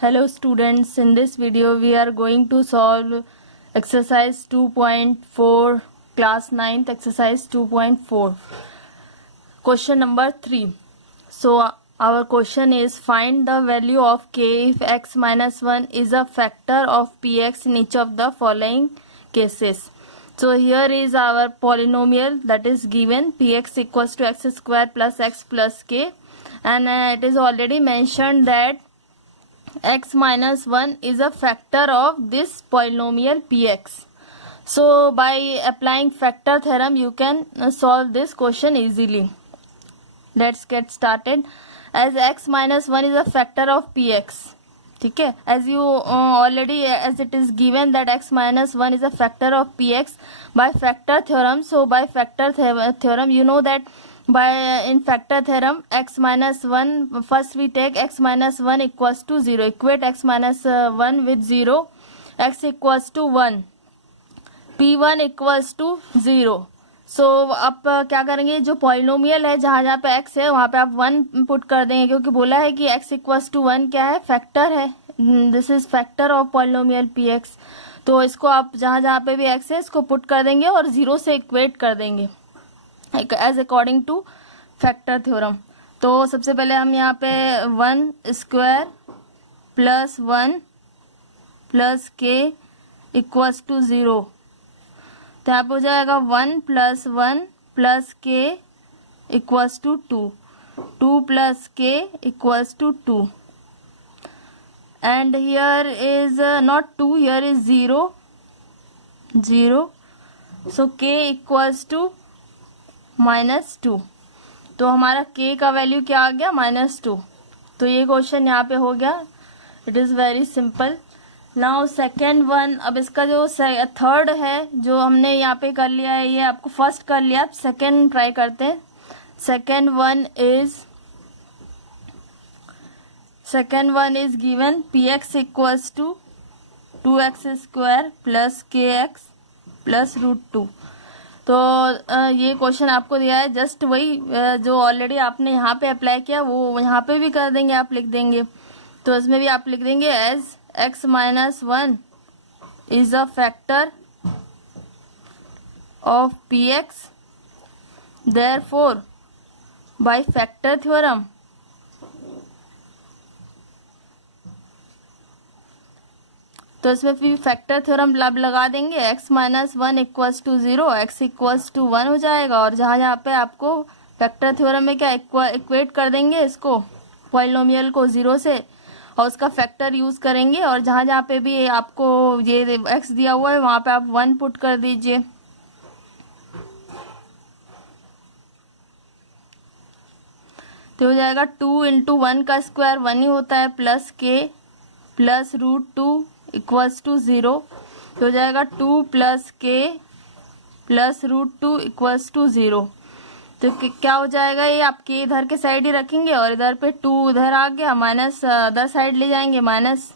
Hello students, in this video we are going to solve exercise 2.4 class 9th exercise 2.4 question number 3. So our question is find the value of k if x minus 1 is a factor of px in each of the following cases. So here is our polynomial that is given px equals to x square plus x plus k, and it is already mentioned that x minus 1 is a factor of this polynomial px. So by applying factor theorem you can solve this question easily. Let's get started. As x minus 1 is a factor of px, ठीक है, as you already as it is given that x minus 1 is a factor of px by factor theorem. So by factor theorem you know that by in factor theorem x minus 1, first we take x minus 1 equals to 0, equate x minus 1 with 0, x equals to 1, p1 equals to 0. सो आप क्या करेंगे, जो polynomial है जहाँ जहाँ पे x है वहाँ पे आप 1 पुट कर देंगे, क्योंकि बोला है कि x इक्वल्स टू 1 क्या है, फैक्टर है. This is factor of polynomial px. तो इसको आप जहाँ जहाँ पे भी x है इसको पुट कर देंगे और 0 से इक्वेट कर देंगे as according to factor theorem. तो सबसे पहले हम यहाँ पे 1 square plus 1 plus k equals to 0, तो यहाँ पे हो जाएगा 1 plus 1 plus k equals to 2, 2 plus k equals to 2, and here is not 2, here is 0, 0. So k equals to -2. तो हमारा k का वैल्यू क्या आ गया, -2. तो ये क्वेश्चन यहाँ पे हो गया. It is very simple. Now second one, अब इसका जो थर्ड है जो हमने यहाँ पे कर लिया है, ये आपको फर्स्ट कर लिया, अब सेकेंड ट्राई करते हैं. Second one is given px equals to 2x square plus kx plus √2. तो ये क्वेश्चन आपको दिया है, जस्ट वही जो ऑलरेडी आपने यहाँ पे अप्लाई किया वो यहाँ पे भी कर देंगे, आप लिख देंगे. तो इसमें भी आप लिख देंगे as x minus 1 is a factor of px, therefore by factor theorem तो इसमें भी फैक्टर थ्योरम लगा देंगे. x minus 1 equals to 0, x equals to 1 हो जाएगा, और जहाँ जहाँ पे आपको फैक्टर थ्योरम में क्या इक्वेट कर देंगे इसको पॉलिनोमियल को 0 से, और उसका फैक्टर यूज करेंगे, और जहाँ जहाँ पे भी आपको ये x दिया हुआ है वहाँ पे आप 1 पुट कर दीजिए. तो हो जाएगा 2 इंटू 1 का स्क्वायर 1 ही होता है, प्लस के प्लस √2 इक्वल्स टू 0. तो हो जाएगा 2 प्लस के प्लस √2 इक्वल्स टू 0. तो क्या हो जाएगा, ये आपके इधर के साइड ही रखेंगे और इधर पे 2 उधर आ गया, माइनस अदर साइड ले जाएंगे, माइनस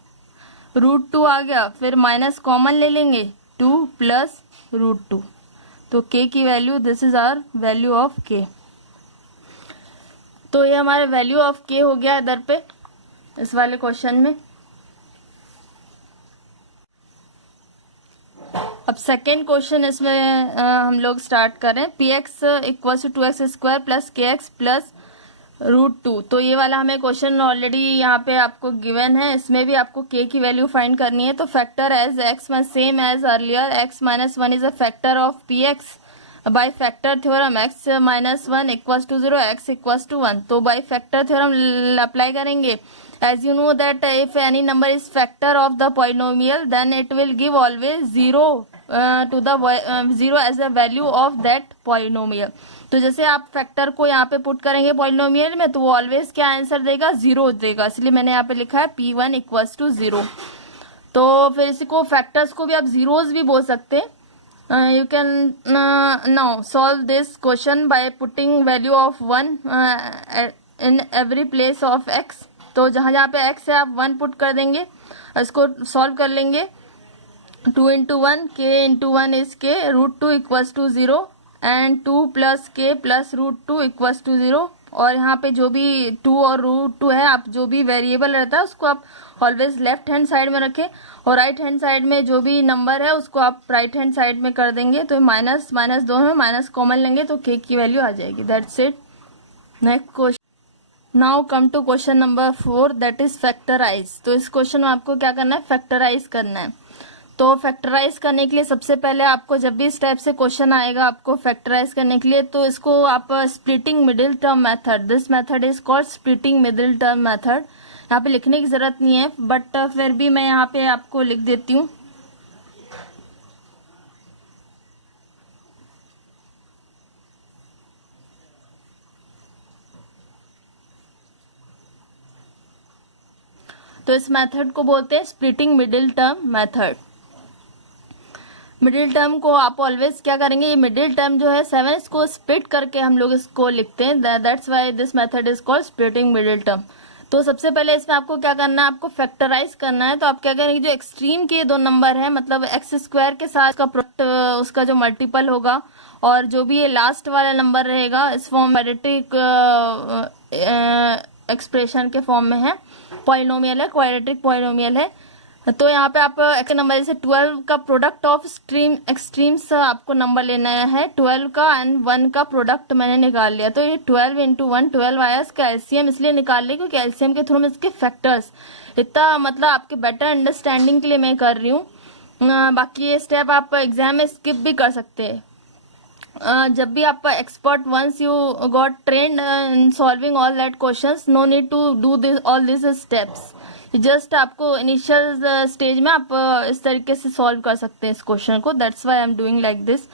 √2 आ गया, फिर माइनस कॉमन ले लेंगे 2 प्लस √2. तो k की value, this is our value of k. तो ये हमारे वैल्यू ऑफ k हो गया इधर पे इस वाले क्वेश्चन में. अब सेकेंड क्वेश्चन इसमें हम लोग स्टार्ट करें. px equals to 2x square plus kx plus √2. तो ये वाला हमें क्वेश्चन ऑलरेडी यहाँ पे आपको गिवन है, इसमें भी आपको k की वैल्यू फाइंड करनी है. तो factor as x same as earlier, x minus 1 is a factor of px by factor theorem x minus 1 equals to 0, x equals to 1. तो बाय फैक्टर थ्योरम अप्लाई करेंगे. As you know that if any number is factor of the polynomial, then it will give always 0 to the 0 as a value of that polynomial. तो जैसे आप factor को यहाँ पे put करेंगे polynomial में तो वो ऑलवेज क्या आंसर देगा, 0 देगा, इसलिए मैंने यहाँ पे लिखा है p1 इक्वल्स टू 0. तो फिर इसी को फैक्टर्स को भी आप जीरोज भी बोल सकते हैं. You can now solve this question by putting value of 1 in every place of x. तो जहाँ जहाँ पे x है आप 1 पुट कर देंगे, इसको सॉल्व कर लेंगे. 2 into 1, k into 1 is k, √2 equals to 0, and 2 plus k plus √2 equals to 0. और यहाँ पे जो भी 2 और √2 है, आप जो भी वेरिएबल रहता है उसको आप ऑलवेज लेफ्ट हैंड साइड में रखें, और राइट हैंड साइड में जो भी नंबर है उसको आप राइट हैंड साइड में कर देंगे। तो माइनस माइनस दोनों में माइनस कॉमन लेंगे तो k की वैल्यू आ जाएगी। That's it. Next question, now come to question number 4, that is factorise. तो इस क्वेश्चन में आपको क्या करना है, फैक्टराइज करना है। तो फैक्टराइज करने के लिए सबसे पहले आपको जब भी इस टाइप से क्वेश्चन आएगा आपको फैक्टराइज करने के लिए, तो इसको आप splitting middle term method, this method is called splitting middle term method. यहाँ पे लिखने की जरूरत नहीं है, बट फिर भी मैं यहाँ पे आपको लिख देती हूँ। तो इस मेथड को बोलते हैं splitting middle term method. Middle term को आप ऑलवेज क्या करेंगे, ये मिडिल टर्म जो है 7, इसको स्प्लिट करके हम लोग इसको लिखते हैं। That's why this method is called splitting middle term. तो सबसे पहले इसमें आपको क्या करना है, आपको फैक्टराइज करना है। तो आप क्या करेंगे, जो एक्सट्रीम के दो नंबर है, मतलब x² के साथ का प्रोडक्ट, उसका जो मल्टीपल होगा, और जो भी ये लास्ट वाला नंबर रहेगा इस फॉर्म क्वाड्रेटिक एक्सप्रेशन के फॉर्म में है, पॉलिनोमियल है, क्वाड्रेटिक पॉलिनोमियल है। तो यहाँ पे आप एक नंबर जैसे 12 का प्रोडक्ट ऑफ एक्सट्रीम्स आपको नंबर लेना है, 12 का एंड 1 का प्रोडक्ट मैंने निकाल लिया। तो ये 12 × 1 12 आया। इसका एलसीएम इसलिए निकाल लिया क्योंकि एलसीएम के थ्रू में इसके फैक्टर्स, इतना मतलब आपके बेटर अंडरस्टैंडिंग के लिए मैं कर रही हूँ। बाकी ये स्टेप आप एग्जाम में स्किप भी कर सकते हैं। जब भी आप expert, once you got trained in solving all that questions, no need to do this all this steps. Just आपको इनिशियल स्टेज में आप इस तरीके से सॉल्व कर सकते हैं इस क्वेश्चन को। That's why I am doing like this.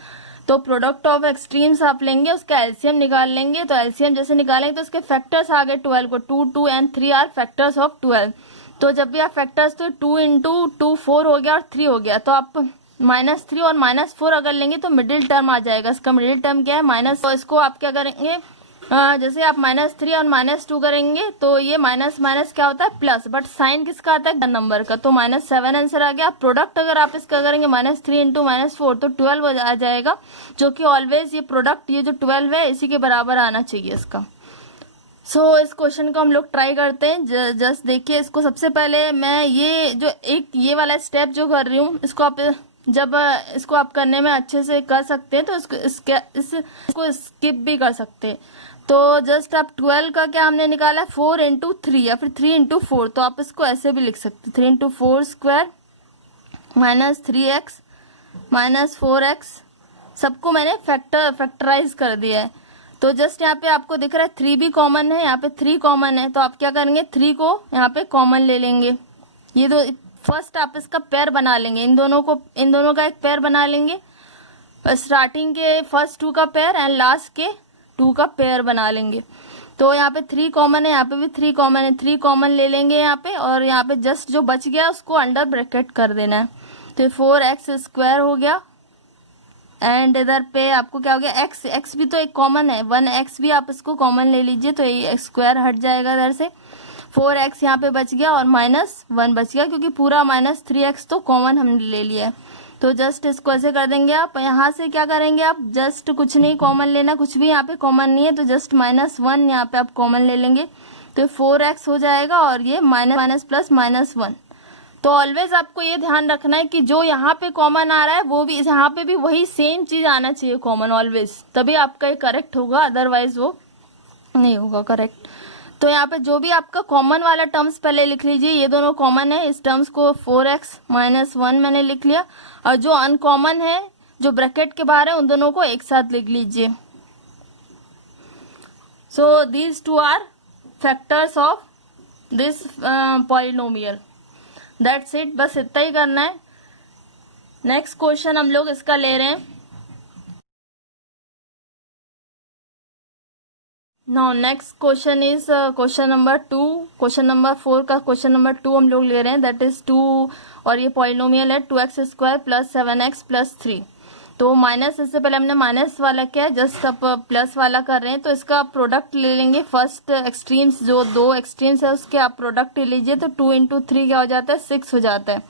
तो प्रोडक्ट ऑफ एक्सट्रीम्स आप लेंगे, उसका एलसीएम निकाल लेंगे। तो एलसीएम जैसे निकालेंगे तो उसके फैक्टर्स आ गए 12 को, 2 2 एंड 3 आर फैक्टर्स ऑफ 12। तो जब भी आप फैक्टर्स, तो 2 × 2 4 हो गया और 3 हो गया। तो आप -3 और -4 अगर लेंगे तो मिडिल टर्म आ जाएगा। इसका मिडिल टर्म क्या है, माइनस। तो इसको आप क्या करेंगे, जैसे आप -3 और -2 करेंगे तो ये माइनस माइनस क्या होता है, प्लस, बट साइन किसका आता है, नंबर का। तो -7 आंसर आ गया। प्रोडक्ट अगर आप इसका करेंगे -3 × -4 तो 12 आ जाएगा, जो कि ऑलवेज ये प्रोडक्ट, ये जो 12 है इसी के बराबर आना चाहिए इसका। सो इस क्वेश्चन को हम लोग ट्राई करते हैं। जस्ट देखिए, इसको सबसे पहले मैं ये वाला स्टेप जो कर रही हूँ, इसको आप जब इसको आप करने में अच्छे से कर सकते हैं तो इसको स्किप भी कर सकते हैं। तो जस्ट आप 12 का क्या हमने निकाला, 4 × 3 या फिर 3 × 4। तो आप इसको ऐसे भी लिख सकते हैं, 3 × 4 स्क्वायर -3x -4x। सबको मैंने फैक्टराइज कर दिया है। तो जस्ट यहाँ पे आपको दिख रहा है 3 भी कॉमन है, यहाँ पे 3 कॉमन है। तो आप क्या करेंगे, 3 को यहाँ पे कॉमन ले लेंगे। ये तो फर्स्ट आप इसका पेयर बना लेंगे, इन दोनों का एक पेयर बना लेंगे। स्टार्टिंग के फर्स्ट 2 का पेयर एंड लास्ट के 2 का पेयर बना लेंगे। तो यहाँ पे 3 कॉमन है, यहाँ पे भी 3 कॉमन है, 3 कॉमन ले लेंगे यहाँ पे, और यहाँ पे जस्ट जो बच गया उसको अंडर ब्रैकेट कर देना है। तो 4x² हो गया, एंड इधर पे आपको क्या हो गया, x भी तो एक कॉमन है, 1x भी आप इसको कॉमन ले लीजिए तो ये स्क्वायर हट जाएगा इधर से। 4x यहाँ पे बच गया और -1 बच गया, क्योंकि पूरा -3x तो कॉमन हमने ले लिया है। तो जस्ट इसको ऐसे कर देंगे। आप यहाँ से क्या करेंगे, आप जस्ट कुछ नहीं कॉमन लेना, कुछ भी यहाँ पे कॉमन नहीं है, तो जस्ट -1 यहाँ पे आप कॉमन ले लेंगे तो 4x हो जाएगा, और ये माइनस प्लस -1। तो ऑलवेज आपको ये ध्यान रखना है कि जो यहाँ पे कॉमन आ रहा है वो भी यहाँ पे भी वही सेम चीज आना चाहिए कॉमन ऑलवेज, तभी आपका ये करेक्ट होगा, अदरवाइज वो नहीं होगा करेक्ट। तो यहाँ पे जो भी आपका कॉमन वाला टर्म्स पहले लिख लीजिए, ये दोनों कॉमन है, इस टर्म्स को 4x -1 मैंने लिख लिया, और जो अनकॉमन है जो ब्रैकेट के बाहर है उन दोनों को एक साथ लिख लीजिए। So these 2 are factors of this polynomial. That's it, बस इतना ही करना है। नेक्स्ट क्वेश्चन हम लोग इसका ले रहे हैं। Now next question is question number 2। Question number 4 का क्वेश्चन नंबर 2 हम लोग ले रहे हैं, दैट इज 2, और ये पॉलिनोमियल है 2x² + 7x + 3। तो माइनस, इससे पहले हमने माइनस वाला किया है, जस्ट अब प्लस वाला कर रहे हैं। तो इसका प्रोडक्ट ले लेंगे, फर्स्ट एक्सट्रीम्स जो 2 एक्सट्रीम्स है उसके आप प्रोडक्ट ले लीजिए। तो 2 × 3 क्या हो जाता है, 6 हो जाता है।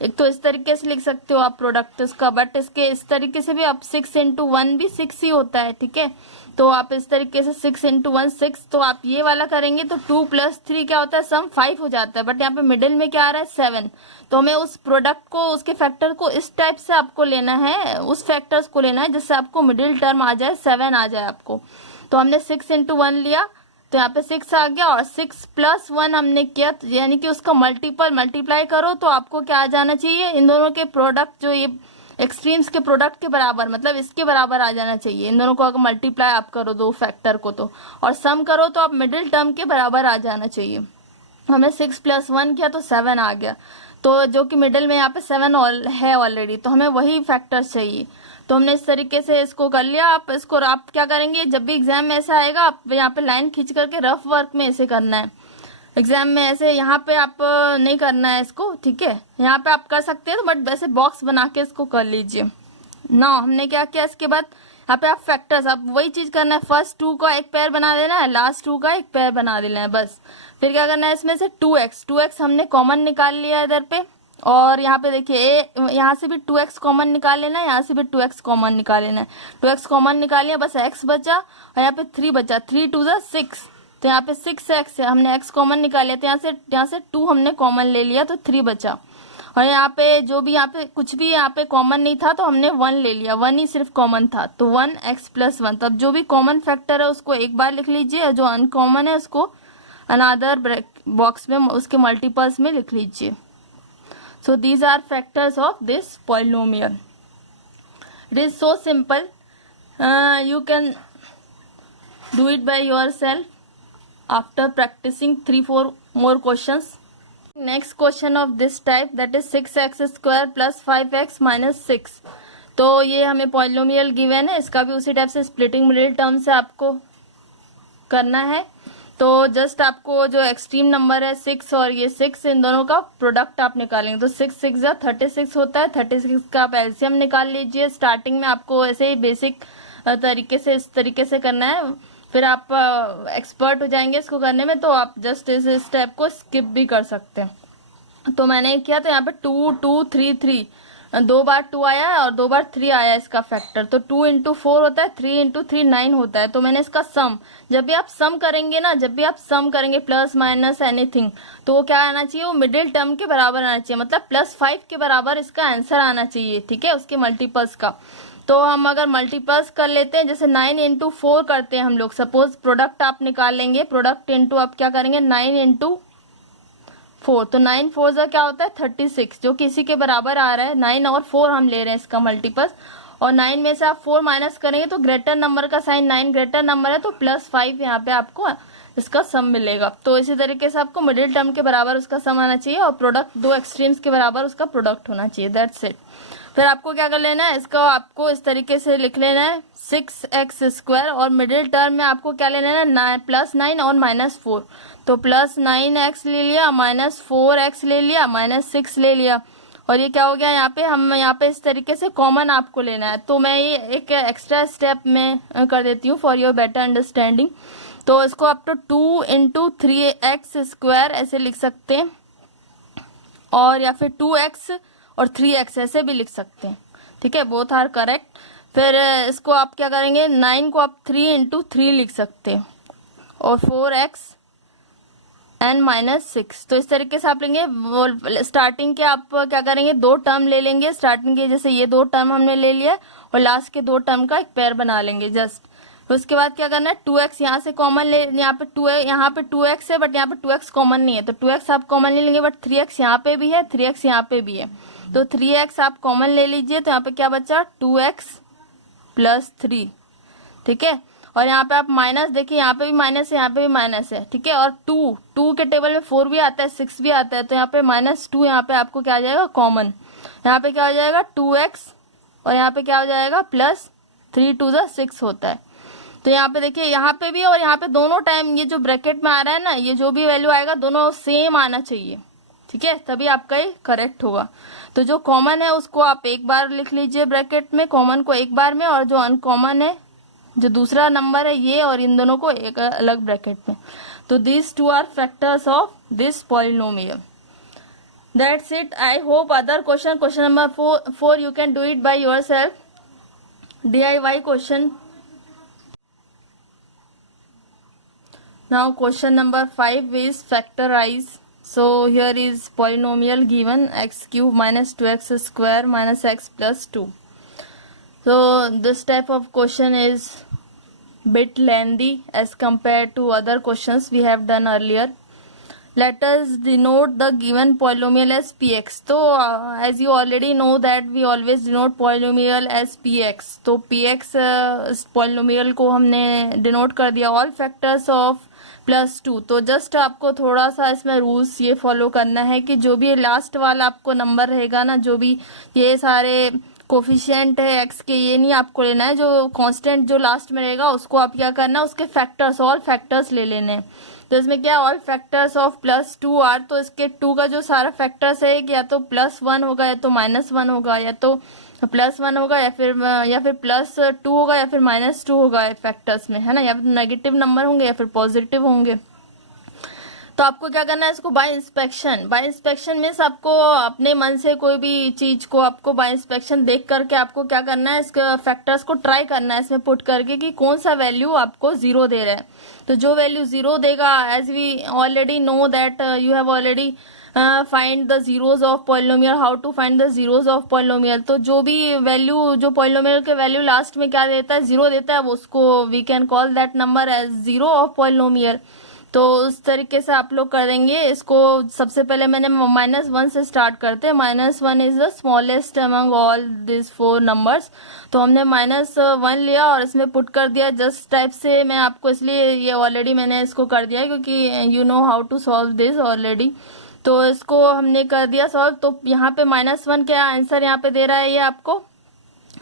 एक तो इस तरीके से लिख सकते हो आप प्रोडक्ट इसका, बट इसके इस तरीके से भी आप 6 इंटू 1 भी 6 ही होता है, ठीक है। तो आप इस तरीके से 6 इंटू 1 6, तो आप ये वाला करेंगे तो 2 प्लस 3 क्या होता है, सम 5 हो जाता है, बट यहाँ पे मिडिल में क्या आ रहा है 7। तो हमें उस प्रोडक्ट को, उसके फैक्टर को इस टाइप से आपको लेना है, उस फैक्टर्स को लेना है जिससे आपको मिडिल टर्म आ जाए 7 आ जाए आपको। तो हमने 6 इंटू 1 लिया तो यहाँ पे 6 आ गया, और 6 प्लस 1 हमने किया, यानी कि उसका मल्टीप्लाई करो तो आपको क्या आ जाना चाहिए, इन दोनों के प्रोडक्ट जो ये एक्सट्रीम्स के प्रोडक्ट के बराबर, मतलब इसके बराबर आ जाना चाहिए। इन दोनों को अगर मल्टीप्लाई आप करो दो फैक्टर को तो, और सम करो तो आप मिडिल टर्म के बराबर आ जाना चाहिए। हमने 6 प्लस 1 किया तो 7 आ गया, तो जो कि मिडिल में यहाँ पे 7 है ऑलरेडी, तो हमें वही फैक्टर्स चाहिए। तो हमने इस तरीके से इसको कर लिया। आप इसको आप क्या करेंगे, जब भी एग्जाम में ऐसा आएगा आप यहाँ पे लाइन खींच करके रफ वर्क में ऐसे करना है। एग्जाम में ऐसे यहाँ पे आप नहीं करना है इसको, ठीक है। यहाँ पे आप कर सकते हैं तो बट वैसे बॉक्स बना के इसको कर लीजिए ना। हमने क्या किया, इसके बाद यहाँ पे आप फैक्टर्स, आप वही चीज करना है, फर्स्ट 2 का एक पेयर बना देना है, लास्ट 2 का एक पेयर बना देना है बस। फिर क्या करना है, इसमें से 2x हमने कॉमन निकाल लिया इधर पे, और यहाँ पे देखिए यहाँ से भी 2x कॉमन निकाल लेना है, यहाँ से भी 2x कॉमन निकाल लेना है। 2x कॉमन निकाल लिया, बस x बचा, और यहाँ पे 3 बचा, 3 2 6, तो यहाँ पे 6x है, हमने x कॉमन निकाल लिया, तो यहाँ से 2 हमने कॉमन ले लिया तो 3 बचा। और यहाँ पे जो भी यहाँ पे कुछ भी यहाँ पे कॉमन नहीं था तो हमने 1 ले लिया, 1 ही सिर्फ कॉमन था, तो 1x प्लस 1। तब जो भी कॉमन फैक्टर है उसको एक बार लिख लीजिए, और जो अनकॉमन है उसको अनदर बॉक्स में उसके मल्टीपल्स में लिख लीजिए। So these are factors of this polynomial. It is so simple. You can do it by yourself after practicing 3-4 more questions. Next question of this type, that is 6x square plus 5x minus 6. तो ये हमें polynomial given है, इसका भी उसी type से splitting middle term से आपको करना है। तो जस्ट आपको जो एक्सट्रीम नंबर है 6 और ये 6, इन दोनों का प्रोडक्ट आप निकालेंगे। तो 6 6 जा 36 होता है, 36 का आप एलसीएम निकाल लीजिए। स्टार्टिंग में आपको ऐसे ही बेसिक तरीके से इस तरीके से करना है, फिर आप एक्सपर्ट हो जाएंगे इसको करने में, तो आप जस्ट इस स्टेप को स्किप भी कर सकते हैं। तो मैंने किया, तो यहाँ पे 2 2 3 3, 2 बार 2 आया है और 2 बार 3 आया है इसका फैक्टर, तो 2 इंटू 4 होता है, 3 इंटू 3 9 होता है। तो मैंने इसका सम, जब भी आप सम करेंगे ना, जब भी आप सम करेंगे प्लस माइनस एनीथिंग, तो वो क्या आना चाहिए, वो मिडिल टर्म के बराबर आना चाहिए, मतलब +5 के बराबर इसका आंसर आना चाहिए, ठीक है, उसके मल्टीपल्स का। तो हम अगर मल्टीपल्स कर लेते हैं, जैसे 9 इंटू 4 करते हैं हम लोग, सपोज प्रोडक्ट आप निकाल लेंगे, प्रोडक्ट इंटू आप क्या करेंगे 9 इंटू 4, तो 9 4 जा क्या होता है 36, जो कि इसी के बराबर आ रहा है। 9 और 4 हम ले रहे हैं इसका मल्टीपल्स, और 9 में से आप 4 माइनस करेंगे तो ग्रेटर नंबर का साइन, 9 ग्रेटर नंबर है तो +5 यहाँ पे आपको इसका सम मिलेगा। तो इसी तरीके से आपको मिडिल टर्म के बराबर उसका सम आना चाहिए, और प्रोडक्ट दो एक्सट्रीम्स के बराबर उसका प्रोडक्ट होना चाहिए, दैट्स इट। फिर आपको क्या कर लेना है, इसका आपको इस तरीके से लिख लेना है 6x स्क्वायर, और मिडिल टर्म में आपको क्या ले लेना है +9 और -4, तो +9x ले लिया, -4x ले लिया, -6 ले लिया, और ये क्या हो गया, यहाँ पे हम यहाँ पे इस तरीके से कॉमन आपको लेना है। तो मैं ये एक एक्स्ट्रा स्टेप में कर देती हूँ फॉर योर बेटर अंडरस्टैंडिंग। तो इसको आप तो 2 इंटू 3x स्क्वायर ऐसे लिख सकते हैं, और या फिर 2x और 3x ऐसे भी लिख सकते हैं, ठीक है, बोथ आर करेक्ट। फिर इसको आप क्या करेंगे, 9 को आप 3 इंटू 3 लिख सकते हैं, और 4x एंड -6। तो इस तरीके से आप लेंगे। स्टार्टिंग के आप क्या करेंगे, 2 टर्म ले लेंगे स्टार्टिंग के, जैसे ये 2 टर्म हमने ले लिया, और लास्ट के 2 टर्म का एक पेयर बना लेंगे जस्ट। उसके बाद क्या करना है, 2x यहाँ से कॉमन ले, यहाँ पे 2x है, बट यहाँ पे 2x कॉमन नहीं है, तो 2x आप कॉमन ले लेंगे, बट 3x यहाँ पे भी है, 3x यहाँ पे भी है, तो 3x आप कॉमन ले लीजिए। तो यहाँ पे क्या बचा 2x + 3, ठीक है। और यहाँ पे आप माइनस देखिए, यहाँ पे भी माइनस है, यहाँ पे भी माइनस है, ठीक है। और 2 के टेबल में 4 भी आता है, 6 भी आता है, तो यहाँ पे -2 यहाँ पे आपको क्या आ जाएगा कॉमन। यहाँ पे क्या हो जाएगा 2x, और यहाँ पे क्या हो जाएगा +3 2 6 होता है। तो यहाँ पे देखिए, यहाँ पे भी और यहाँ पे दोनों टाइम ये जो ब्रैकेट में आ रहा है ना, ये जो भी वैल्यू आएगा दोनों सेम आना चाहिए, ठीक है, तभी आपका ये करेक्ट होगा। तो जो कॉमन है उसको आप एक बार लिख लीजिए ब्रैकेट में, कॉमन को एक बार में, और जो अनकॉमन है जो दूसरा नंबर है ये, और इन दोनों को एक अलग ब्रैकेट में। तो these 2 are factors of this polynomial. That's it. I hope other question number 4 you can do it by yourself. DIY question. Now question number 5 is factorize. So here is polynomial given x cube minus 2x square minus x plus 2. So this type of question is bit lengthy as compared to other questions we have done earlier. Let us denote the given polynomial as px. So as you already know that we always denote polynomial as px. तो px इस polynomial को हमने denote कर दिया all factors of +2. तो just आपको थोड़ा सा इसमें रूल्स ये फॉलो करना है कि जो भी लास्ट वाला आपको नंबर रहेगा ना, जो भी ये सारे कोफिशिएंट है एक्स के, ये नहीं आपको लेना है. जो कांस्टेंट जो लास्ट में रहेगा उसको आप क्या करना है, उसके फैक्टर्स ऑल फैक्टर्स ले लेने हैं. तो इसमें क्या ऑल फैक्टर्स ऑफ +2 आर, तो इसके 2 का जो सारा फैक्टर्स है या तो +1 होगा या तो -1 होगा या तो +1 होगा या फिर +2 होगा या फिर -2 होगा फैक्टर्स में, है ना. या फिर नेगेटिव नंबर होंगे या फिर पॉजिटिव होंगे. तो आपको क्या करना है, इसको बाय इंस्पेक्शन मीन्स आपको अपने मन से कोई भी चीज को आपको बाय इंस्पेक्शन देख करके आपको क्या करना है, इसके फैक्टर्स को ट्राई करना है इसमें पुट करके कि कौन सा वैल्यू आपको 0 दे रहा है. तो जो वैल्यू 0 देगा, as we already know that you have already find the zeros of polynomial, how to find the zeros of polynomial. तो जो भी वैल्यू, जो पॉलिनोमियल के वैल्यू लास्ट में क्या देता है, 0 देता है, वो उसको we can call that number as 0 of polynomial. तो उस तरीके से आप लोग कर देंगे इसको. सबसे पहले मैंने -1 से स्टार्ट करते हैं. -1 is the smallest among all this 4 numbers. तो हमने -1 लिया और इसमें पुट कर दिया जस्ट टाइप से. मैं आपको इसलिए ये ऑलरेडी मैंने इसको कर दिया क्योंकि you know how to solve this already. तो इसको हमने कर दिया सॉल्व. तो यहाँ पे -1 क्या आंसर यहाँ पे दे रहा है, ये आपको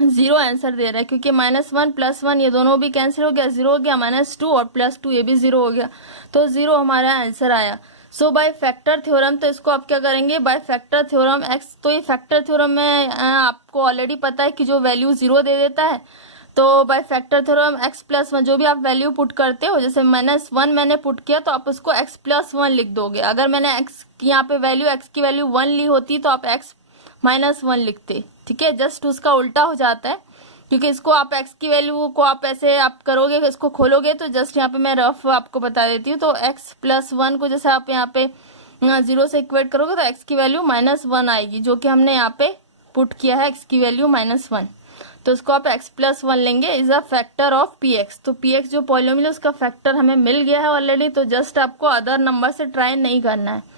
0 आंसर दे रहा है क्योंकि -1 +1 ये दोनों भी कैंसिल हो गया, 0 हो गया. -2 और +2 ये भी 0 हो गया, तो 0 हमारा आंसर आया. सो बाय फैक्टर थ्योरम, तो इसको आप क्या करेंगे, बाय फैक्टर थ्योरम x. तो ये फैक्टर थ्योरम में आपको ऑलरेडी पता है कि जो वैल्यू 0 दे देता है, तो बाय फैक्टर थ्योरम x +1 जो भी आप वैल्यू पुट करते हो, जैसे -1 मैंने पुट किया तो आप उसको x +1 लिख दोगे. अगर मैंने x यहाँ पे वैल्यू x की वैल्यू 1 ली होती तो आप x -1 लिखते. ठीक है, जस्ट उसका उल्टा हो जाता है क्योंकि इसको आप x की वैल्यू को आप ऐसे आप करोगे, इसको खोलोगे तो जस्ट यहाँ पे मैं रफ आपको बता देती हूँ. तो x +1 को जैसे आप यहाँ पे 0 से इक्वेट करोगे तो x की वैल्यू -1 आएगी, जो कि हमने यहाँ पे पुट किया है x की वैल्यू -1. तो इसको आप x +1 लेंगे is a factor of px. तो px जो पॉलिनोमियल उसका फैक्टर हमें मिल गया है ऑलरेडी. तो जस्ट आपको अदर नंबर से ट्राई नहीं करना है.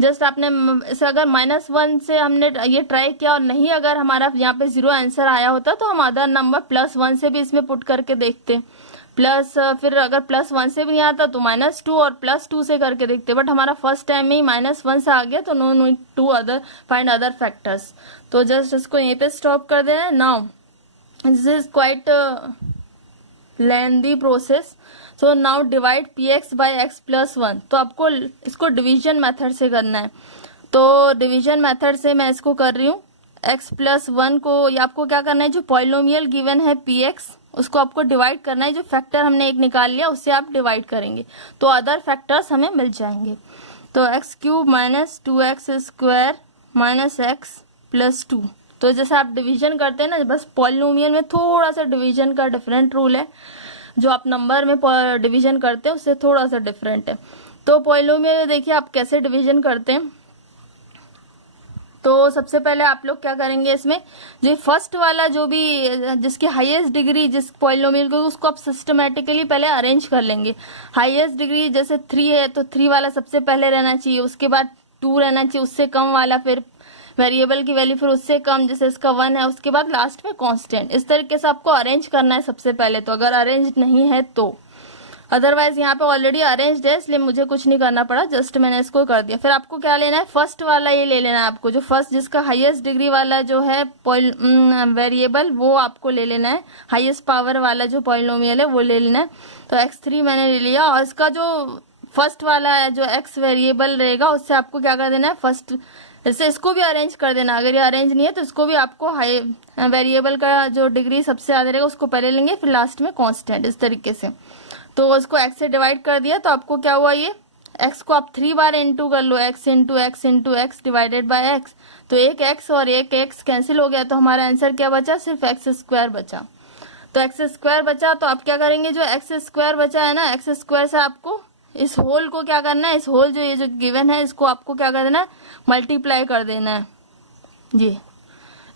जस्ट आपने इसे अगर -1 से हमने ये ट्राई किया और नहीं, अगर हमारा यहाँ पे 0 आंसर आया होता तो हम अदर नंबर +1 से भी इसमें पुट करके देखते. फिर अगर +1 से भी नहीं आता तो -2 और +2 से करके देखते. बट हमारा फर्स्ट टाइम में ही -1 से आ गया तो no need to find other factors. तो जस्ट इसको यहीं पे स्टॉप कर देना. Now this is quite lengthy process. So now divide px by x +1. तो आपको इसको डिवीजन मेथड से करना है. तो डिवीजन मेथड से मैं इसको कर रही हूँ. x +1 को आपको क्या करना है, जो पॉलिनोमियल गिवन है px उसको आपको डिवाइड करना है. जो फैक्टर हमने एक निकाल लिया उससे आप डिवाइड करेंगे तो अदर फैक्टर्स हमें मिल जाएंगे. तो x³ - 2x² - x +2. तो जैसे आप डिवीजन करते हैं ना, बस पॉलिनोमियल में थोड़ा सा डिवीजन का डिफरेंट रूल है. जो आप नंबर में डिवीजन करते हैं उससे थोड़ा सा डिफरेंट है. तो पॉलिनोमियल देखिए आप कैसे डिवीजन करते हैं. तो सबसे पहले आप लोग क्या करेंगे, इसमें जो फर्स्ट वाला जो भी जिसकी हाईएस्ट डिग्री जिस पॉलिनोमियल को, उसको आप सिस्टमेटिकली पहले अरेंज कर लेंगे. हाईएस्ट डिग्री जैसे 3 है तो 3 वाला सबसे पहले रहना चाहिए, उसके बाद 2 रहना चाहिए, उससे कम वाला फिर वेरिएबल की वैल्यू फिर उससे कम, जैसे इसका 1 है, उसके बाद लास्ट में कांस्टेंट. इस तरीके से आपको अरेंज करना है सबसे पहले. तो अगर अरेंज नहीं है तो, अदरवाइज यहाँ पे ऑलरेडी अरेंज्ड है इसलिए मुझे कुछ नहीं करना पड़ा, जस्ट मैंने इसको कर दिया. फिर आपको क्या लेना है, फर्स्ट वाला ये ले लेना है आपको, जो फर्स्ट जिसका हाईएस्ट डिग्री वाला जो है वेरिएबल वो आपको ले लेना है. हाईएस्ट पावर वाला जो पॉलिनोमियल है वो ले लेना है. तो x3 मैंने ले लिया और इसका जो फर्स्ट वाला है जो x वेरिएबल रहेगा उससे आपको क्या कर देना है, फर्स्ट इससे इसको भी अरेंज कर देना. अगर ये अरेंज नहीं है तो इसको भी आपको हाई वेरिएबल का जो डिग्री सबसे ज्यादा रहेगा उसको पहले लेंगे, फिर लास्ट में कांस्टेंट, इस तरीके से. तो इसको x से डिवाइड कर दिया तो आपको क्या हुआ, ये एक्स को आप 3 बार इंटू कर लो, X into X into X divided by X, तो एक एक्स और एक एक्स कैंसिल हो गया, तो हमारा आंसर क्या बचा, सिर्फ एक्स स्क्वायर बचा। तो एक्स स्क्वायर बचा, तो आप क्या करेंगे, जो एक्स स्क्वायर बचा है ना, एक्स स्क्वायर से आपको इस होल को क्या करना है, इस होल जो ये जो गिवन है इसको आपको क्या करना है, मल्टीप्लाई कर देना है जी।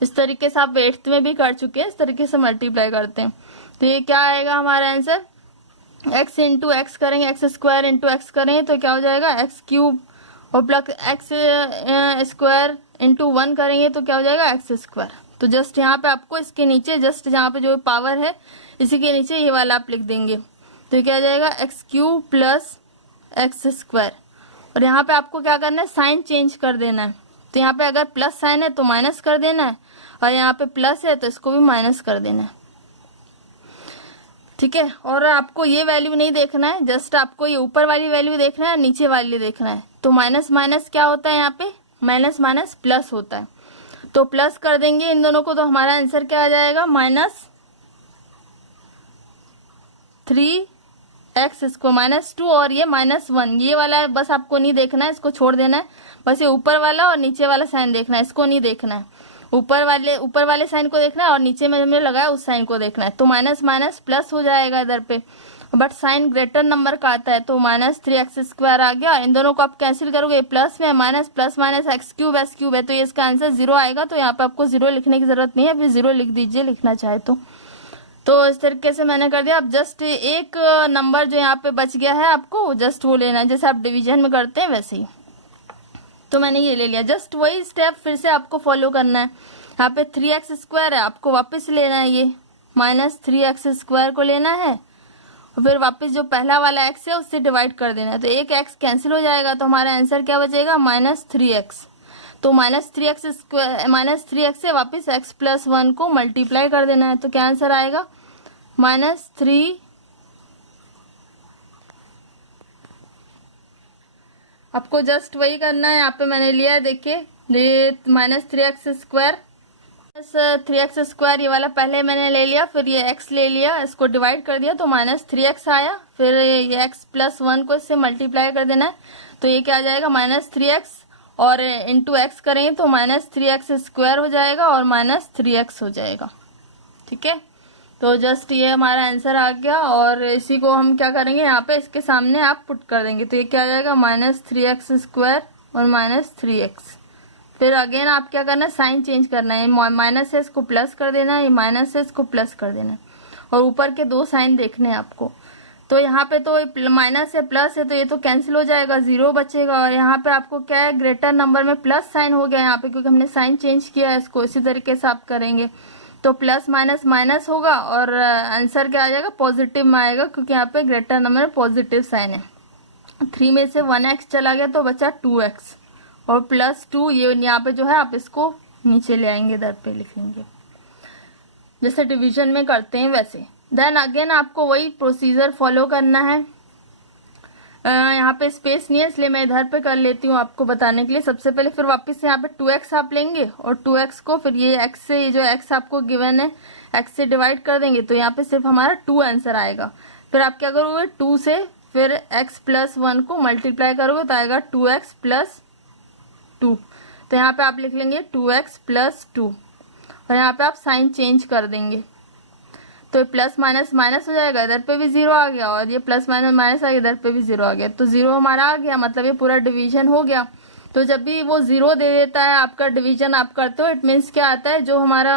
इस तरीके से आप 8th में भी कर चुके हैं, इस तरीके से मल्टीप्लाई करते हैं। तो ये क्या आएगा हमारा आंसर, एक्स इंटू एक्स करेंगे, एक्स स्क्वायर इंटू एक्स करेंगे तो क्या हो जाएगा, एक्स क्यूब, और प्लस एक्स स्क्वायर इंटू 1 करेंगे तो क्या हो जाएगा, एक्स स्क्वायर। तो जस्ट यहाँ पे आपको इसके नीचे जस्ट जहाँ पे जो पावर है इसी के नीचे ये वाला आप लिख देंगे, तो क्या हो जाएगा, x cube plus X square. और यहाँ पे आपको क्या करना है, साइन चेंज कर देना है। तो यहाँ पे अगर प्लस साइन है तो माइनस कर देना है, और यहाँ पे प्लस है तो इसको भी माइनस कर देना है, ठीक है। और आपको ये वैल्यू नहीं देखना है, जस्ट आपको ये ऊपर वाली वैल्यू देखना है, नीचे वाली देखना है। तो माइनस माइनस क्या होता है, यहाँ पे माइनस माइनस प्लस होता है, तो प्लस कर देंगे इन दोनों को, तो हमारा आंसर क्या आ जाएगा, -3x इसको -2 और ये -1, ये वाला बस आपको नहीं देखना है, इसको छोड़ देना है, बस ये ऊपर वाला और नीचे वाला साइन देखना है, इसको नहीं देखना है। ऊपर वाले साइन को देखना है और नीचे में हमने लगाया उस साइन को देखना है। तो माइनस माइनस प्लस हो जाएगा इधर पे, बट साइन ग्रेटर नंबर का आता है, तो -3x² आ गया। इन दोनों को आप कैंसिल करोगे, प्लस में minus plus minus x cube है, तो ये इसका आंसर 0 आएगा। तो यहाँ पे आपको 0 लिखने की जरूरत नहीं है, फिर 0 लिख दीजिए लिखना चाहे तो इस तरीके से मैंने कर दिया। अब जस्ट एक नंबर जो यहाँ पे बच गया है आपको जस्ट वो लेना है, जैसे आप डिवीजन में करते हैं वैसे ही। तो मैंने ये ले लिया, जस्ट वही स्टेप फिर से आपको फॉलो करना है। यहाँ पे 3x² है, आपको वापस लेना है, ये -3x² को लेना है, और फिर वापस जो पहला वाला x है उससे डिवाइड कर देना है। तो एक x कैंसिल हो जाएगा, तो हमारा आंसर क्या बचेगा, -3x। तो -3x से वापस x + 1 को मल्टीप्लाई कर देना है, तो क्या आंसर आएगा, -3। आपको जस्ट वही करना है, यहाँ पे मैंने लिया है, देखिए ये -3x², -3x² ये वाला पहले मैंने ले लिया, फिर ये x ले लिया, इसको डिवाइड कर दिया तो -3x आया, फिर ये x + 1 को इससे मल्टीप्लाई कर देना है, तो ये क्या आ जाएगा, -3x, और इंटू x करेंगे तो -3x² हो जाएगा और -3x हो जाएगा, ठीक है। तो जस्ट ये हमारा आंसर आ गया, और इसी को हम क्या करेंगे, यहाँ पे इसके सामने आप पुट कर देंगे, तो ये क्या आ जाएगा, -3x² और -3x। फिर अगेन आप क्या करना है, साइन चेंज करना है, माइनस है इसको प्लस कर देना है, ये माइनस है इसको प्लस कर देना है, और ऊपर के 2 साइन देखने हैं आपको। तो यहाँ पे तो माइनस है प्लस है, तो ये तो कैंसिल हो जाएगा, 0 बचेगा, और यहाँ पे आपको क्या है, ग्रेटर नंबर में प्लस साइन हो गया यहाँ पे, क्योंकि हमने साइन चेंज किया है इसको। इसी तरीके से आप करेंगे तो प्लस माइनस माइनस होगा, और आंसर क्या आ जाएगा, पॉजिटिव में आएगा, क्योंकि यहाँ पे ग्रेटर नंबर में पॉजिटिव साइन है। 3 में से 1x चला गया तो बचा 2x, और +2 ये यहाँ पे जो है आप इसको नीचे ले आएंगे, इधर पे लिख लेंगे, जैसे डिवीजन में करते हैं वैसे। देन अगेन आपको वही प्रोसीजर फॉलो करना है। यहाँ पे स्पेस नहीं है इसलिए मैं इधर पे कर लेती हूँ आपको बताने के लिए। सबसे पहले फिर वापस से यहाँ पे 2x आप लेंगे, और 2x को फिर ये x से, ये जो x आपको गिवन है x से डिवाइड कर देंगे, तो यहाँ पे सिर्फ हमारा 2 आंसर आएगा। फिर आप क्या करोगे, 2 से फिर x + 1 को मल्टीप्लाई करोगे तो आएगा 2x + 2। तो यहाँ पे आप लिख लेंगे 2x + 2, और यहाँ पे आप साइन चेंज कर देंगे, तो प्लस माइनस माइनस हो जाएगा, इधर पे भी 0 आ गया, और ये प्लस माइनस माइनस आ गया, इधर पे भी 0 आ गया, तो 0 हमारा आ गया, मतलब ये पूरा डिवीजन हो गया। तो जब भी वो 0 दे देता है आपका डिवीजन आप करते हो, इट मीन्स क्या आता है, जो हमारा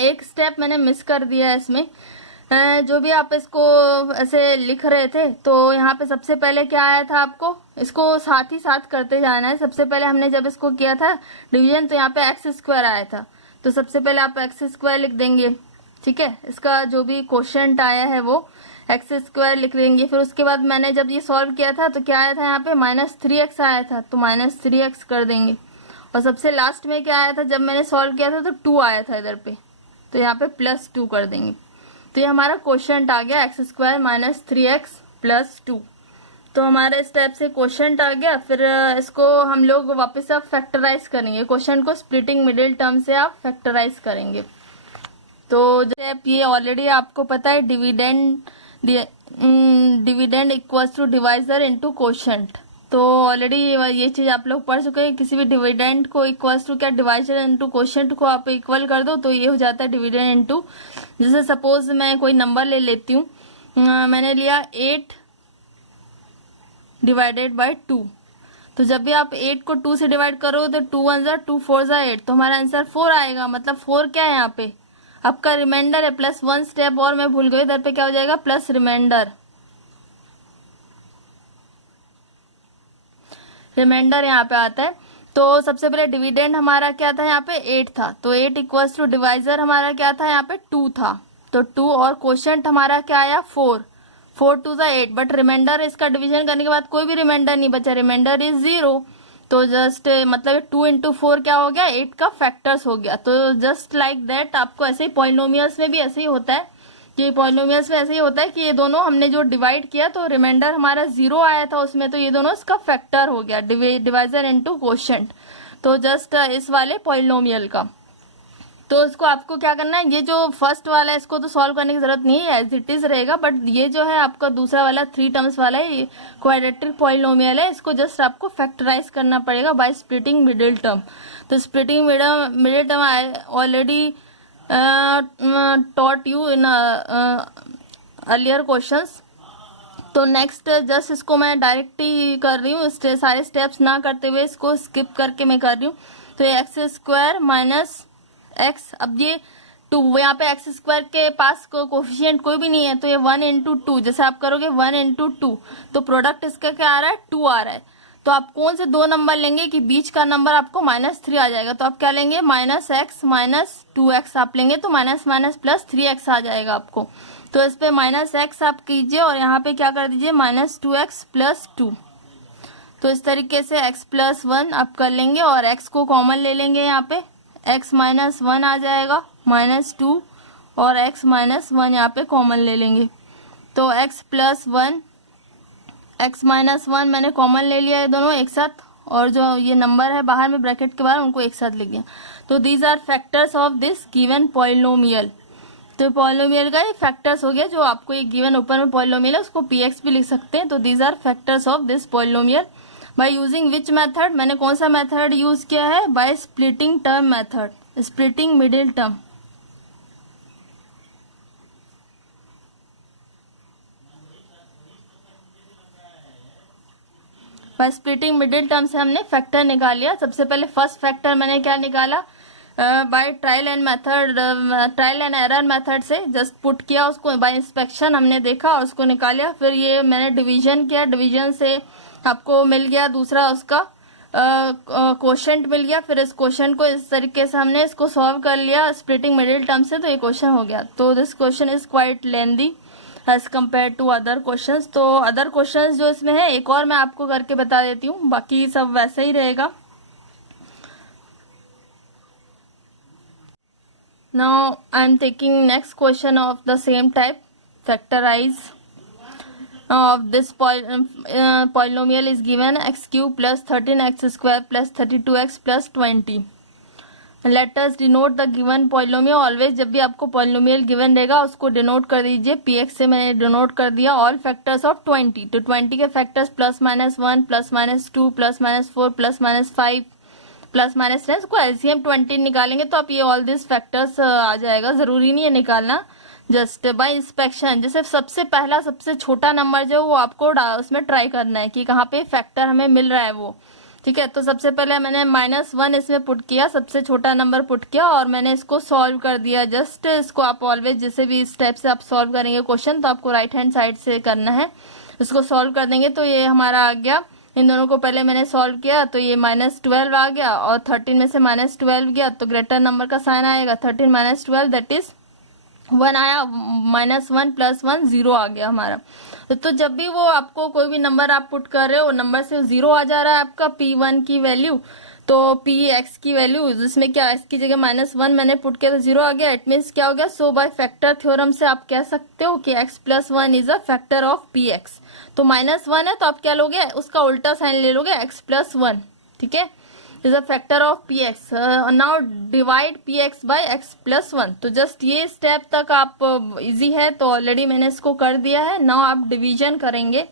एक स्टेप मैंने मिस कर दिया है इसमें, जो भी आप इसको ऐसे लिख रहे थे, तो यहाँ पे सबसे पहले क्या आया था, आपको इसको साथ ही साथ करते जाना है। सबसे पहले हमने जब इसको किया था डिवीजन, तो यहाँ पे x² आया था, तो सबसे पहले आप x² लिख देंगे, ठीक है। इसका जो भी क्वेश्चन आया है वो x² लिख देंगे। फिर उसके बाद मैंने जब ये सॉल्व किया था तो क्या आया था, यहाँ पे -3x आया था, तो -3x कर देंगे। और सबसे लास्ट में क्या आया था, जब मैंने सॉल्व किया था तो 2 आया था इधर पे, तो यहाँ पे +2 कर देंगे। तो ये हमारा क्वेश्चन आ गया, x² -3x + 2। तो हमारे स्टेप से क्वेश्चन आ गया। फिर इसको हम लोग वापस आप फैक्टराइज करेंगे, क्वेश्चन को स्प्लिटिंग मिडिल टर्म से आप फैक्टराइज करेंगे। तो जब ये ऑलरेडी आपको पता है dividend dividend equals to divisor into quotient. तो ऑलरेडी ये चीज आप लोग पढ़ चुके हैं, किसी भी डिविडेंड को इक्वल्स टू क्या डिवाइजर इनटू कोशेंट को आप इक्वल कर दो तो ये हो जाता है डिविडेंड इनटू। जैसे सपोज मैं कोई नंबर ले लेती हूँ, मैंने लिया 8 डिवाइडेड बाय 2। तो जब भी आप 8 को 2 से डिवाइड करो तो 2 1 जा 2 4 जा 8, तो हमारा आंसर 4 आएगा। मतलब 4 क्या है यहाँ पे आपका रिमाइंडर है, प्लस 1 स्टेप और मैं भूल गई, इधर पे क्या हो जाएगा प्लस रिमाइंडर यहाँ पे आता है। तो सबसे पहले डिविडेंड हमारा क्या था यहाँ पे 8 था, तो 8 इक्वल्स टू डिवाइजर हमारा क्या था यहाँ पे 2 था, तो 2 और कोशेंट हमारा क्या आया 4 2 जा 8। बट रिमाइंडर इसका डिवीजन करने के बाद कोई भी रिमाइंडर नहीं बचा, रिमाइंडर इज 0। तो जस्ट मतलब 2 इंटू 4 क्या हो गया 8 का फैक्टर्स हो गया। तो जस्ट लाइक दैट आपको ऐसे ही पॉलिनोमियल्स में भी ऐसे ही होता है कि पॉलिनोमियल्स में ऐसे ही होता है कि ये दोनों हमने जो डिवाइड किया तो रिमाइंडर हमारा 0 आया था उसमें, तो ये दोनों इसका फैक्टर हो गया डिवाइजर इनटू कोशेंट। तो जस्ट इस वाले पॉलिनोमियल का तो इसको आपको क्या करना है, ये जो फर्स्ट वाला है इसको तो सॉल्व करने की जरूरत नहीं है, एज इट इज रहेगा। बट ये जो है आपका दूसरा वाला 3 टर्म्स वाला है, ये क्वाड्रेटिक पॉलिनोमियल है, इसको जस्ट आपको फैक्टराइज करना पड़ेगा बाय स्प्लिटिंग मिडिल टर्म। तो splitting middle term I already taught you in earlier questions। तो नेक्स्ट जस्ट इसको मैं डायरेक्ट ही कर रही हूँ, सारे स्टेप्स ना करते हुए इसको स्किप करके मैं कर रही हूँ। तो ये एक्स स्क्वायर माइनस एक्स, अब ये 2 यहाँ पे एक्स स्क्वायर के पास कोफिशिएंट कोई भी नहीं है, तो ये 1 इंटू 2, जैसे आप करोगे 1 इंटू 2 तो प्रोडक्ट इसका क्या आ रहा है 2 आ रहा है। तो आप कौन से 2 नंबर लेंगे कि बीच का नंबर आपको -3 आ जाएगा, तो आप क्या लेंगे -x माइनस 2x आप लेंगे, तो माइनस माइनस प्लस 3x आ जाएगा आपको। तो इस पे -x आप कीजिए और यहाँ पे क्या कर दीजिए -2x प्लस 2। तो इस तरीके से x प्लस 1 आप कर लेंगे और x को कॉमन ले लेंगे, यहाँ पे x माइनस 1 आ जाएगा -2 और x माइनस 1 यहाँ पे कॉमन ले लेंगे। तो x प्लस 1 x माइनस 1 मैंने कॉमन ले लिया है दोनों एक साथ, और जो ये नंबर है बाहर में ब्रैकेट के बाहर उनको एक साथ लिख दिया। तो these are factors of this given polynomial. तो पॉलिनोमियल का ये फैक्टर्स हो गया, जो आपको ये गिवन ऊपर में पॉलिनोमियल है उसको px भी लिख सकते हैं। तो these are factors of this polynomial by using which method, मैंने कौन सा मेथड यूज किया है, by splitting term method, splitting middle term. By splitting middle term से हमने फैक्टर निकाल लिया। सबसे पहले फर्स्ट फैक्टर मैंने क्या निकाला, by trial and error method से जस्ट पुट किया उसको, बाय इंस्पेक्शन हमने देखा और उसको निकाला। फिर ये मैंने डिवीजन किया, डिवीजन से आपको मिल गया दूसरा उसका क्वोशेंट मिल गया। फिर इस क्वोशेंट को इस तरीके से हमने इसको सॉल्व कर लिया स्प्लिटिंग मिडिल टर्म से, तो ये क्वेश्चन हो गया। तो this question is quite lengthy as compare to other questions. तो अदर क्वेश्चंस जो इसमें है एक और मैं आपको करके बता देती हूँ, बाकी सब वैसे ही रहेगा। Now I am taking next question of the same type, factorise of this polynomial is given x cube plus 13x square plus 32x plus 20। Let us denote the given polynomial। Always जब भी आपको polynomial given रहेगा उसको denote कर दीजिए, px से मैंने denote कर दिया ऑल फैक्टर्स ऑफ 20। तो 20 के फैक्टर्स +-1 +-2 +-4 +-5 +-10, इसको एलसीएम 20 निकालेंगे तो आप ये ऑल दिस फैक्टर्स आ जाएगा, जरूरी नहीं है निकालना, जस्ट बाय इंस्पेक्शन। जैसे सबसे पहला सबसे छोटा नंबर जो वो आपको उसमें ट्राई करना है कि कहाँ पे फैक्टर हमें मिल रहा है वो, ठीक है। तो सबसे पहले मैंने -1 इसमें पुट किया, सबसे छोटा नंबर पुट किया और मैंने इसको सॉल्व कर दिया। जस्ट इसको आप ऑलवेज जैसे भी स्टेप से आप सॉल्व करेंगे क्वेश्चन तो आपको राइट हैंड साइड से करना है, इसको सॉल्व कर देंगे। तो ये हमारा आ गया, इन दोनों को पहले मैंने सॉल्व किया तो ये -12 आ गया और 13 में से -12 गया तो ग्रेटर नंबर का साइन आएगा, 13 - 12 दैट इज 1 आया, -1 + 1 0 आ गया हमारा। तो जब भी वो आपको कोई भी नंबर आप पुट कर रहे हो नंबर से 0 आ जा रहा है आपका p1 की वैल्यू, तो px की वैल्यू जिसमें क्या x की जगह -1 मैंने पुट किया तो 0 आ गया। इट मीन्स क्या हो गया, सो बाय फैक्टर थ्योरम से आप कह सकते हो कि x + 1 is a factor of px। तो -1 है तो आप क्या लोगे, उसका उल्टा साइन ले लोगे x + 1, ठीक है। Is a factor of P x. Now divide P x by x plus 1। तो जस्ट ये स्टेप तक आप इजी है, तो ऑलरेडी मैंने इसको कर दिया है। नाउ आप डिवीजन करेंगे।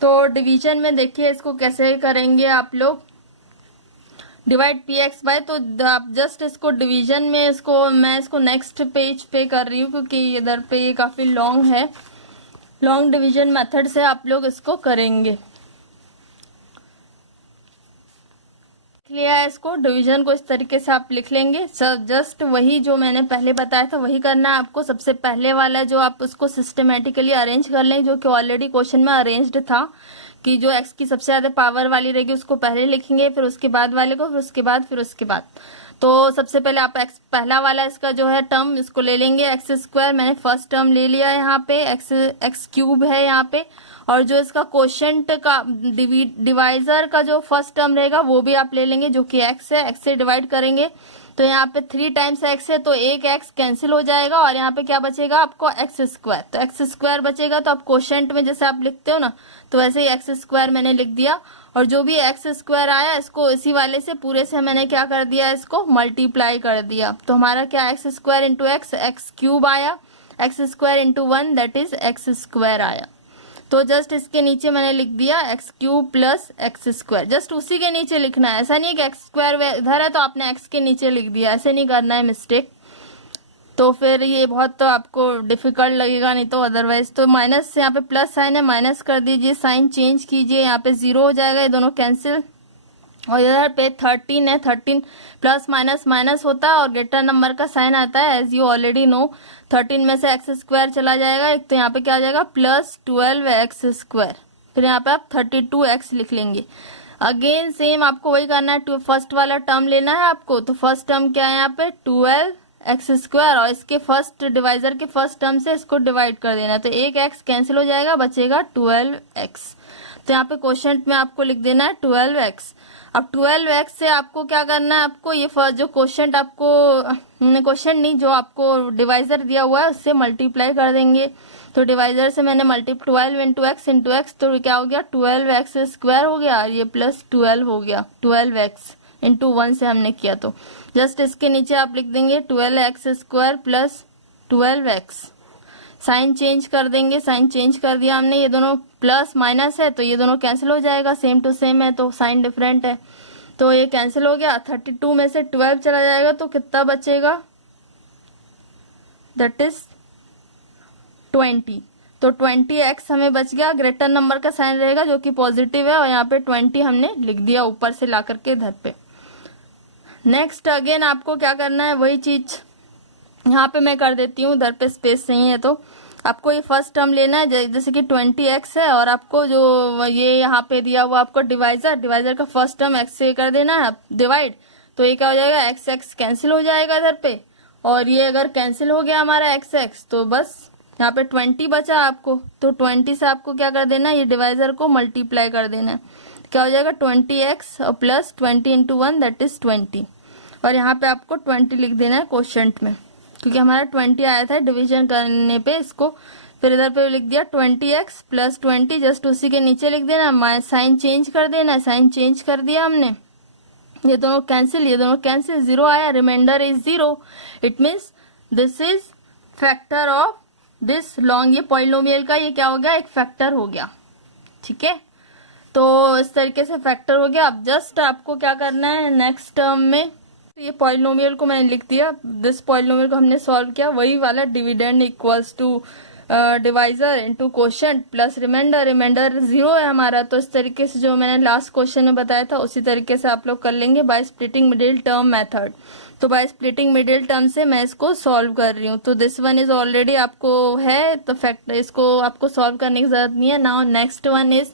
तो डिवीजन में देखिए इसको कैसे करेंगे आप लोग, डिवाइड पी एक्स बाय, तो आप जस्ट इसको डिवीजन में मैं इसको नेक्स्ट पेज पे कर रही हूँ क्योंकि इधर पे ये काफी लॉन्ग है। लॉन्ग डिवीजन मेथड से आप लोग इसको करेंगे। लिया है इसको, डिवीजन को इस तरीके से आप लिख लेंगे। जस्ट वही जो मैंने पहले बताया था वही करना है आपको। सबसे पहले वाला जो आप उसको सिस्टमेटिकली अरेंज कर लें, जो कि ऑलरेडी क्वेश्चन में अरेंज्ड था कि जो एक्स की सबसे ज्यादा पावर वाली रहेगी उसको पहले लिखेंगे, फिर उसके बाद वाले को, फिर उसके बाद। तो सबसे पहले आप एक्स पहला वाला इसका जो है टर्म इसको ले लेंगे एक्स स्क्वायर। मैंने फर्स्ट टर्म ले लिया है यहाँ पे, एक्स क्यूब है यहाँ पे। और जो इसका कोशेंट का डिवाइजर का जो फर्स्ट टर्म रहेगा वो भी आप ले लेंगे, जो कि एक्स है। एक्स से डिवाइड करेंगे तो यहाँ पे 3 टाइम्स एक्स है, तो एक एक्स कैंसिल हो जाएगा और यहाँ पे क्या बचेगा आपको एक्स स्क्वायर। तो एक्स स्क्वायर बचेगा, तो आप कोशेंट में जैसे आप लिखते हो ना, तो वैसे ही एक्स स्क्वायर मैंने लिख दिया। और जो भी एक्स स्क्वायर आया इसको इसी वाले से पूरे से मैंने क्या कर दिया, इसको मल्टीप्लाई कर दिया। तो हमारा क्या X square into X cube आया, X square into 1 that is X square आया। तो जस्ट इसके नीचे मैंने लिख दिया X cube plus X square. Just उसी के नीचे लिखना है, ऐसा नहीं कि एक्स स्क्वायर इधर है तो आपने एक्स के नीचे लिख दिया, ऐसे नहीं करना है मिस्टेक। तो फिर ये बहुत तो आपको डिफिकल्ट लगेगा, नहीं तो अदरवाइज। तो माइनस यहाँ पे प्लस साइन है, माइनस कर दीजिए, साइन चेंज कीजिए, यहाँ पे 0 हो जाएगा, ये दोनों कैंसिल। और इधर पे 13 है, 13 प्लस माइनस माइनस होता है और ग्रेटर नंबर का साइन आता है एज यू ऑलरेडी नो। 13 में से एक्स स्क्वायर चला जाएगा एक, तो यहाँ पे क्या आ जाएगा प्लस 12 एक्स स्क्वायर। फिर यहाँ पे आप 32 एक्स लिख लेंगे। अगेन सेम आपको वही करना है, फर्स्ट वाला टर्म लेना है आपको। तो फर्स्ट टर्म क्या है यहाँ पे 12 एक्स स्क्वायर, और इसके फर्स्ट डिवाइजर के फर्स्ट टर्म से इसको डिवाइड कर देना। तो एक एक्स कैंसिल हो जाएगा, बचेगा 12 एक्स। तो यहाँ पे क्वेश्चन में आपको लिख देना है 12 एक्स। अब 12 एक्स से आपको क्या करना है, आपको ये जो क्वेश्चन आपको क्वेश्चन नहीं, जो आपको डिवाइजर दिया हुआ है उससे मल्टीप्लाई कर देंगे। तो डिवाइजर से मैंने 12 इंटू एक्स, तो क्या हो गया 12 एक्स स्क्वायर हो गया, और ये प्लस 12 हो गया। 12 एक्स इंटू 1 से हमने किया, तो जस्ट इसके नीचे आप लिख देंगे 12 x square plus 12 x. Sign change कर देंगे, साइन चेंज कर दिया हमने, ये दोनों प्लस माइनस है तो ये दोनों कैंसिल हो जाएगा, सेम टू सेम है तो साइन डिफरेंट है, तो ये कैंसिल हो गया। 32 में से 12 चला जाएगा तो कितना बचेगा, दैट इज 20। तो 20 एक्स हमें बच गया, ग्रेटर नंबर का साइन रहेगा जो कि पॉजिटिव है, और यहाँ पे 20 हमने लिख दिया ऊपर से ला करके इधर पे। नेक्स्ट अगेन आपको क्या करना है, वही चीज यहाँ पे मैं कर देती हूँ, इधर पे स्पेस नहीं है तो आपको ये फर्स्ट टर्म लेना है, जैसे कि 20 एक्स है, और आपको जो ये यहाँ पे दिया हुआ आपको डिवाइजर का फर्स्ट टर्म एक्स से कर देना है डिवाइड। तो ये क्या हो जाएगा, एक्स एक्स कैंसिल हो जाएगा इधर पे, और ये अगर कैंसिल हो गया हमारा एक्स एक्स तो बस यहाँ पे 20 बचा आपको। तो 20 से आपको क्या कर देना है, ये डिवाइजर को मल्टीप्लाई कर देना है। क्या हो जाएगा 20 एक्स और प्लस 20 इंटू 1 दैट इज 20, और यहाँ पे आपको 20 लिख देना है क्वोशंट में, क्योंकि हमारा 20 आया था डिवीजन करने पे इसको। फिर इधर पे लिख दिया 20 एक्स प्लस 20, जस्ट उसी के नीचे लिख देना, साइन चेंज कर देना, साइन चेंज कर दिया हमने, ये दोनों कैंसिल, 0 आया, remainder is 0। It means this is factor of this long, ये पॉलिनोमियल का ये क्या हो गया, एक फैक्टर हो गया। ठीक है, तो इस तरीके से फैक्टर हो गया। अब जस्ट आपको क्या करना है नेक्स्ट टर्म में, ये पॉलिनोमियल को मैंने लिख दिया, दिस पॉलिनोमियल को हमने सॉल्व किया, वही वाला dividend equals to divisor into quotient plus remainder 0 है हमारा। तो इस तरीके से जो मैंने लास्ट क्वेश्चन में बताया था उसी तरीके से आप लोग कर लेंगे bye splitting middle term method. तो बाय स्प्लिटिंग मिडिल टर्म से मैं इसको सॉल्व कर रही हूँ। तो दिस वन इज ऑलरेडी आपको है, तो फैक्ट इसको आपको सॉल्व करने की जरूरत नहीं है। नाउ नेक्स्ट वन इज,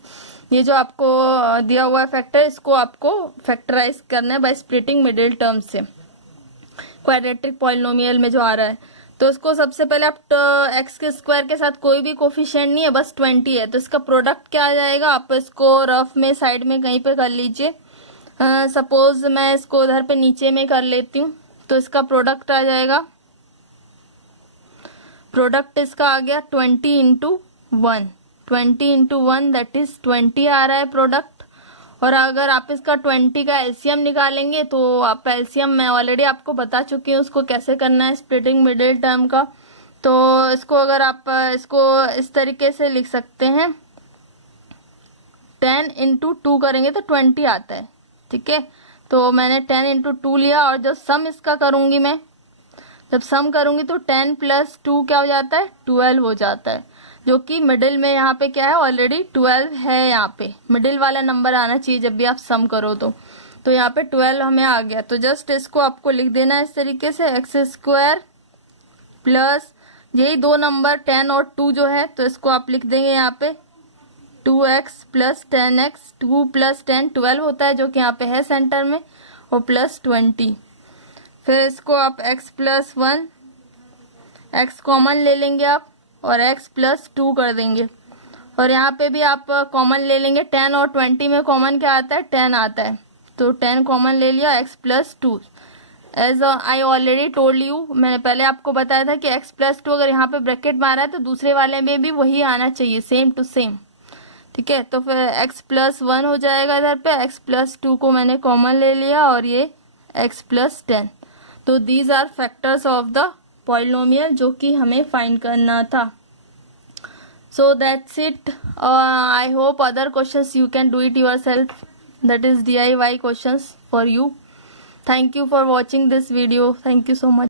ये जो आपको दिया हुआ है फैक्टर, इसको आपको फैक्टराइज करना है बाय स्प्लिटिंग मिडिल टर्म से, क्वाड्रेटिक पॉलिनोमियल में जो आ रहा है। तो इसको सबसे पहले आप एक्स के स्क्वायर के साथ कोई भी कोफिशिएंट नहीं है, बस 20 है, तो इसका प्रोडक्ट क्या आ जाएगा, आप इसको रफ में साइड में कहीं पे कर लीजिए। सपोज मैं इसको उधर पे नीचे में कर लेती हूँ, तो इसका प्रोडक्ट आ जाएगा, प्रोडक्ट इसका आ गया 20 इंटू 1 दैट इज 20 आ रहा है प्रोडक्ट। और अगर आप इसका 20 का एलसीएम निकालेंगे तो आप एलसीएम मैं ऑलरेडी आपको बता चुकी हूँ उसको कैसे करना है स्प्लिटिंग मिडिल टर्म का। तो इसको अगर आप इसको इस तरीके से लिख सकते हैं, 10 इंटू 2 करेंगे तो 20 आता है, ठीक है। तो मैंने 10 इंटू 2 लिया और जब सम इसका करूंगी मैं, जब सम करूंगी तो 10 प्लस 2 क्या हो जाता है, 12 हो जाता है, जो कि मिडिल में यहाँ पे क्या है, ऑलरेडी 12 है। यहाँ पे मिडिल वाला नंबर आना चाहिए जब भी आप सम करो तो यहाँ पे 12 हमें आ गया। तो जस्ट इसको आपको लिख देना है इस तरीके से, एक्स स्क्वायर प्लस यही दो नंबर 10 और 2 जो है, तो इसको आप लिख देंगे यहाँ पे 2x प्लस 10x, 2 प्लस 10 12 होता है जो कि यहाँ पे है सेंटर में, और प्लस 20। फिर इसको आप x प्लस 1, x कॉमन ले लेंगे आप और x प्लस 2 कर देंगे, और यहाँ पे भी आप कॉमन ले लेंगे। 10 और 20 में कॉमन क्या आता है, 10 आता है, तो 10 कॉमन ले लिया, x plus 2। As I already told you, मैंने पहले आपको बताया था कि x प्लस 2 अगर यहाँ पे ब्रैकेट मारा है तो दूसरे वाले में भी वही आना चाहिए, सेम टू सेम, ठीक है। तो फिर x प्लस 1 हो जाएगा इधर पे, x प्लस 2 को मैंने कॉमन ले लिया और ये x प्लस 10। तो these are factors of the polynomial जो कि हमें फाइंड करना था। So that's it. I hope other questions you can do it yourself, that is DIY questions for you. Thank you for watching this video. Thank you so much.